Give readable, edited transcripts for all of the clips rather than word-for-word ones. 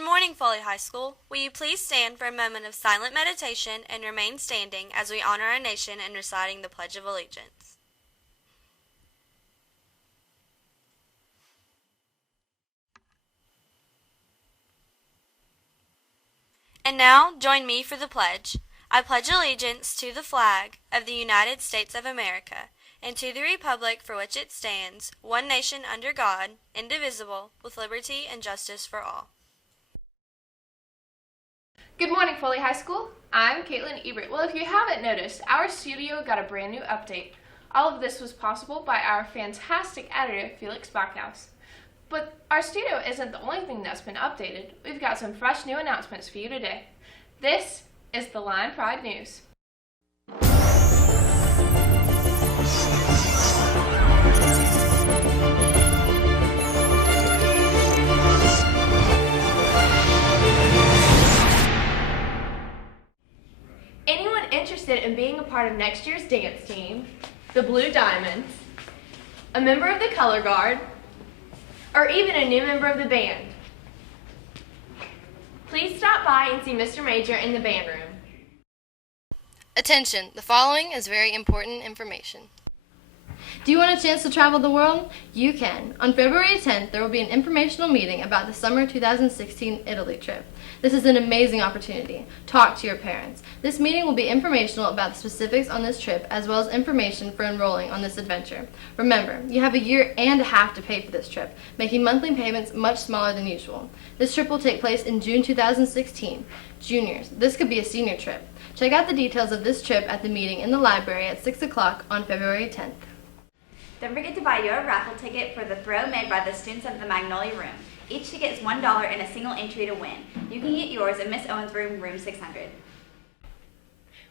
Good morning, Foley High School. Will you please stand for a moment of silent meditation and remain standing as we honor our nation in reciting the Pledge of Allegiance. And now, join me for the pledge. I pledge allegiance to the flag of the United States of America and to the republic for which it stands, one nation under God, indivisible, with liberty and justice for all. Good morning, Foley High School. I'm Caitlin Ebert. Well, if you haven't noticed, our studio got a brand new update. All of this was possible by our fantastic editor, Felix Backhouse. But our studio isn't the only thing that's been updated. We've got some fresh new announcements for you today. This is the Lion Pride News. Anyone interested in being a part of next year's dance team, the Blue Diamonds, a member of the Color Guard, or even a new member of the band, please stop by and see Mr. Major in the band room. Attention, the following is very important information. Do you want a chance to travel the world? You can. On February 10th, there will be an informational meeting about the summer 2016 Italy trip. This is an amazing opportunity. Talk to your parents. This meeting will be informational about the specifics on this trip as well as information for enrolling on this adventure. Remember, you have a year and a half to pay for this trip, making monthly payments much smaller than usual. This trip will take place in June 2016. Juniors, this could be a senior trip. Check out the details of this trip at the meeting in the library at 6 o'clock on February 10th. Don't forget to buy your raffle ticket for the throw made by the students of the Magnolia Room. Each ticket is $1 and a single entry to win. You can get yours in Miss Owens' room, room 600.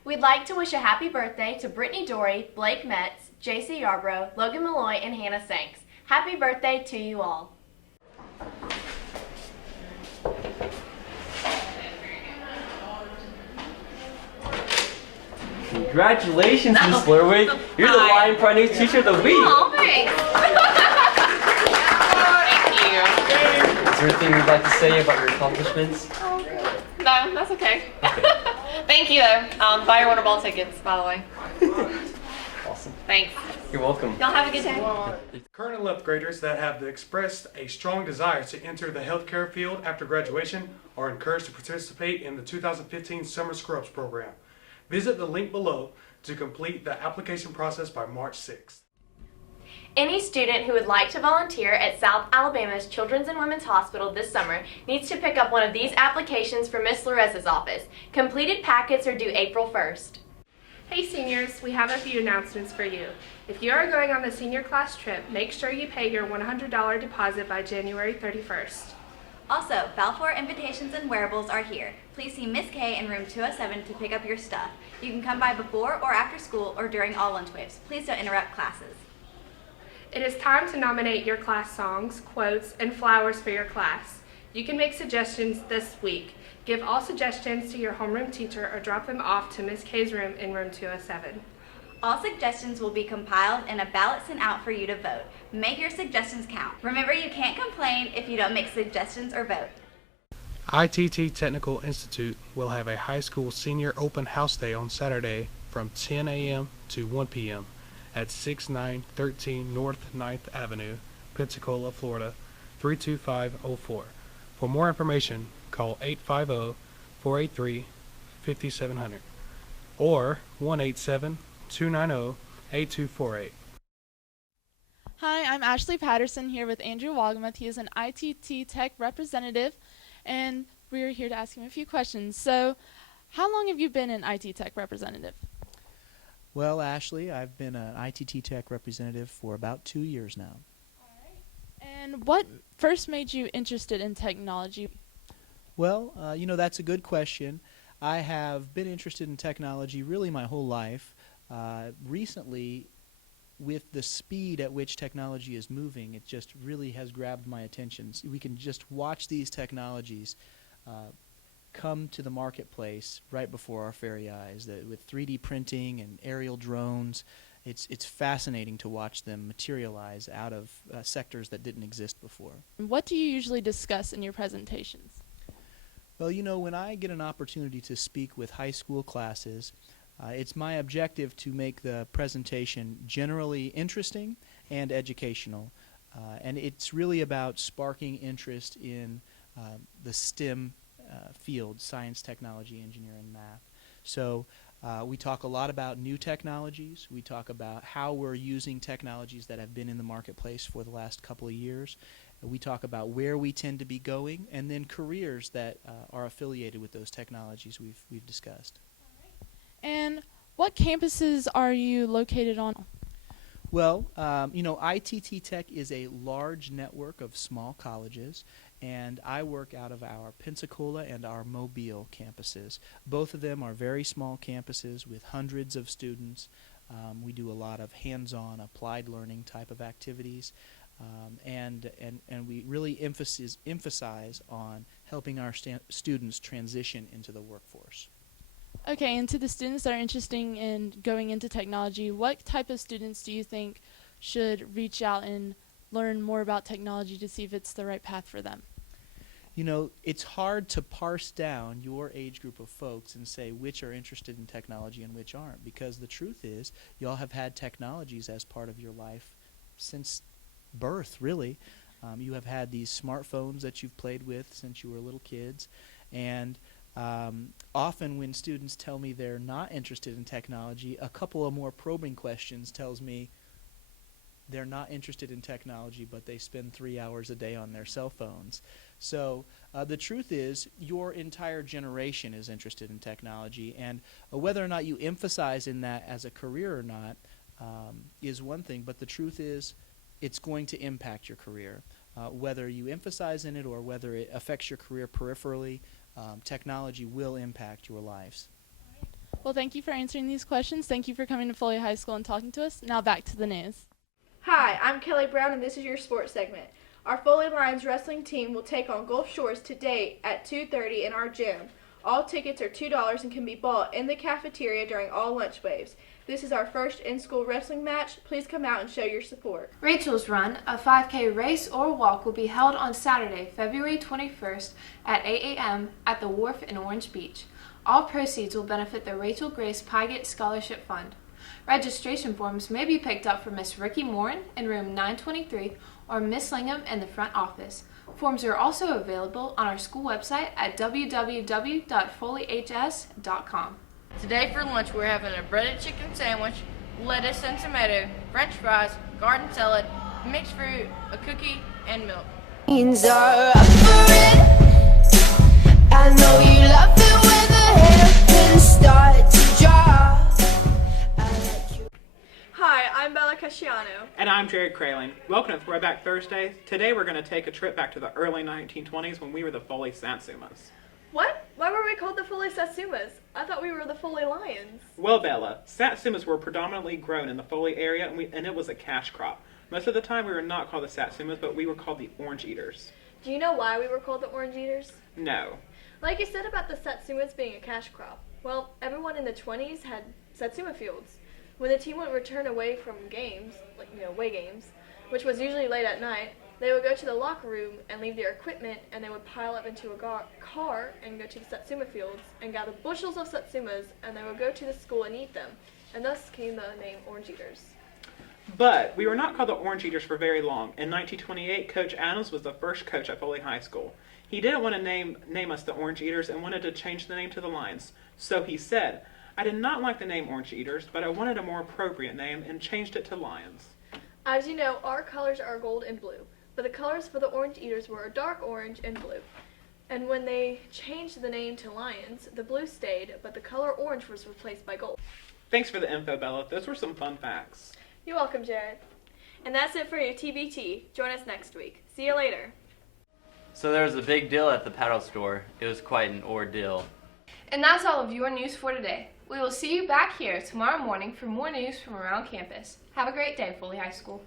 We'd like to wish a happy birthday to Brittany Dory, Blake Metz, JC Yarbrough, Logan Malloy, and Hannah Sanks. Happy birthday to you all. Congratulations, Miss Lerwig. You're the Lion Pride News Teacher of the Week. Oh, thanks. Thank you. Is there anything you'd like to say about your accomplishments? No, that's okay. Thank you, though. Buy your Wonderball tickets, by the way. Awesome. Thanks. You're welcome. Y'all have a good day. Current 11th graders that have expressed a strong desire to enter the healthcare field after graduation are encouraged to participate in the 2015 Summer Scrubs program. Visit the link below to complete the application process by March 6th. Any student who would like to volunteer at South Alabama's Children's and Women's Hospital this summer needs to pick up one of these applications from Ms. Loreza's office. Completed packets are due April 1st. Hey seniors, we have a few announcements for you. If you are going on the senior class trip, make sure you pay your $100 deposit by January 31st. Also, Balfour Invitations and Wearables are here. Please see Miss K in room 207 to pick up your stuff. You can come by before or after school or during all lunch waves. Please don't interrupt classes. It is time to nominate your class songs, quotes, and flowers for your class. You can make suggestions this week. Give all suggestions to your homeroom teacher or drop them off to Miss K's room in room 207. All suggestions will be compiled and a ballot sent out for you to vote. Make your suggestions count. Remember, you can't complain if you don't make suggestions or vote. ITT Technical Institute will have a high school senior open house day on Saturday from 10 a.m. to 1 p.m. at 6913 North 9th Avenue, Pensacola, Florida, 32504. For more information, call 850-483-5700 or 187-290-8248. Hi, I'm Ashley Patterson here with Andrew Wagamuth. He is an ITT Tech representative, and we're here to ask him a few questions. So, how long have you been an IT Tech representative? Well, Ashley, I've been an ITT Tech representative for about 2 years now. All right. And what first made you interested in technology? Well, that's a good question. I have been interested in technology really my whole life. Recently, with the speed at which technology is moving, it just really has grabbed my attention. So we can just watch these technologies come to the marketplace right before our very eyes. With 3D printing and aerial drones, it's fascinating to watch them materialize out of sectors that didn't exist before. What do you usually discuss in your presentations? Well, when I get an opportunity to speak with high school classes, it's my objective to make the presentation generally interesting and educational. And it's really about sparking interest in the STEM field, science, technology, engineering, math. So we talk a lot about new technologies. We talk about how we're using technologies that have been in the marketplace for the last couple of years. We talk about where we tend to be going, and then careers that are affiliated with those technologies we've discussed. And what campuses are you located on? Well, ITT Tech is a large network of small colleges, and I work out of our Pensacola and our Mobile campuses. Both of them are very small campuses with hundreds of students. We do a lot of hands-on applied learning type of activities, and we really emphasize on helping our students transition into the workforce. Okay, and to the students that are interested in going into technology, what type of students do you think should reach out and learn more about technology to see if it's the right path for them? It's hard to parse down your age group of folks and say which are interested in technology and which aren't, because the truth is y'all have had technologies as part of your life since birth, really. You have had these smartphones that you've played with since you were little kids, and often when students tell me they're not interested in technology, a couple of more probing questions tells me they're not interested in technology, but they spend 3 hours a day on their cell phones. So the truth is your entire generation is interested in technology, and whether or not you emphasize in that as a career or not is one thing, but the truth is it's going to impact your career. Whether you emphasize in it or whether it affects your career peripherally, technology will impact your lives. Well, thank you for answering these questions. Thank you for coming to Foley High School and talking to us. Now back to the news. Hi, I'm Kelly Brown, and this is your sports segment. Our Foley Lions wrestling team will take on Gulf Shores today at 2:30 in our gym. All tickets are $2 and can be bought in the cafeteria during all lunch waves. This is our first in-school wrestling match. Please come out and show your support. Rachel's Run, a 5K race or walk, will be held on Saturday, February 21st at 8 a.m. at the Wharf in Orange Beach. All proceeds will benefit the Rachel Grace Pygott Scholarship Fund. Registration forms may be picked up from Miss Ricky Morin in room 923 or Miss Lingham in the front office. Forms are also available on our school website at www.foleyhs.com. Today for lunch we're having a breaded chicken sandwich, lettuce and tomato, french fries, garden salad, mixed fruit, a cookie, and milk. I know you love it when the hairpins start to drop. Hi, I'm Bella Casciano. And I'm Jared Cralin. Welcome to Throwback Thursday. Today we're going to take a trip back to the early 1920s when we were the Foley Satsumas. What? Why were we called the Foley Satsumas? I thought we were the Foley Lions. Well, Bella, Satsumas were predominantly grown in the Foley area, and it was a cash crop. Most of the time we were not called the Satsumas, but we were called the Orange Eaters. Do you know why we were called the Orange Eaters? No. Like you said about the Satsumas being a cash crop. Well, everyone in the 20s had Satsuma fields. When the team would return away from games, away games, which was usually late at night, they would go to the locker room and leave their equipment, and they would pile up into a car and go to the Satsuma fields and gather bushels of Satsumas, and they would go to the school and eat them, and thus came the name Orange Eaters. But we were not called the Orange Eaters for very long. In 1928, Coach Adams was the first coach at Foley High School. He didn't want to name us the Orange Eaters and wanted to change the name to the Lions. So he said, I did not like the name Orange Eaters, but I wanted a more appropriate name and changed it to Lions. As you know, our colors are gold and blue, but the colors for the Orange Eaters were a dark orange and blue. And when they changed the name to Lions, the blue stayed, but the color orange was replaced by gold. Thanks for the info, Bella. Those were some fun facts. You're welcome, Jared. And that's it for your TBT. Join us next week. See you later. So there was a big deal at the paddle store. It was quite an ordeal. And that's all of your news for today. We will see you back here tomorrow morning for more news from around campus. Have a great day, Foley High School.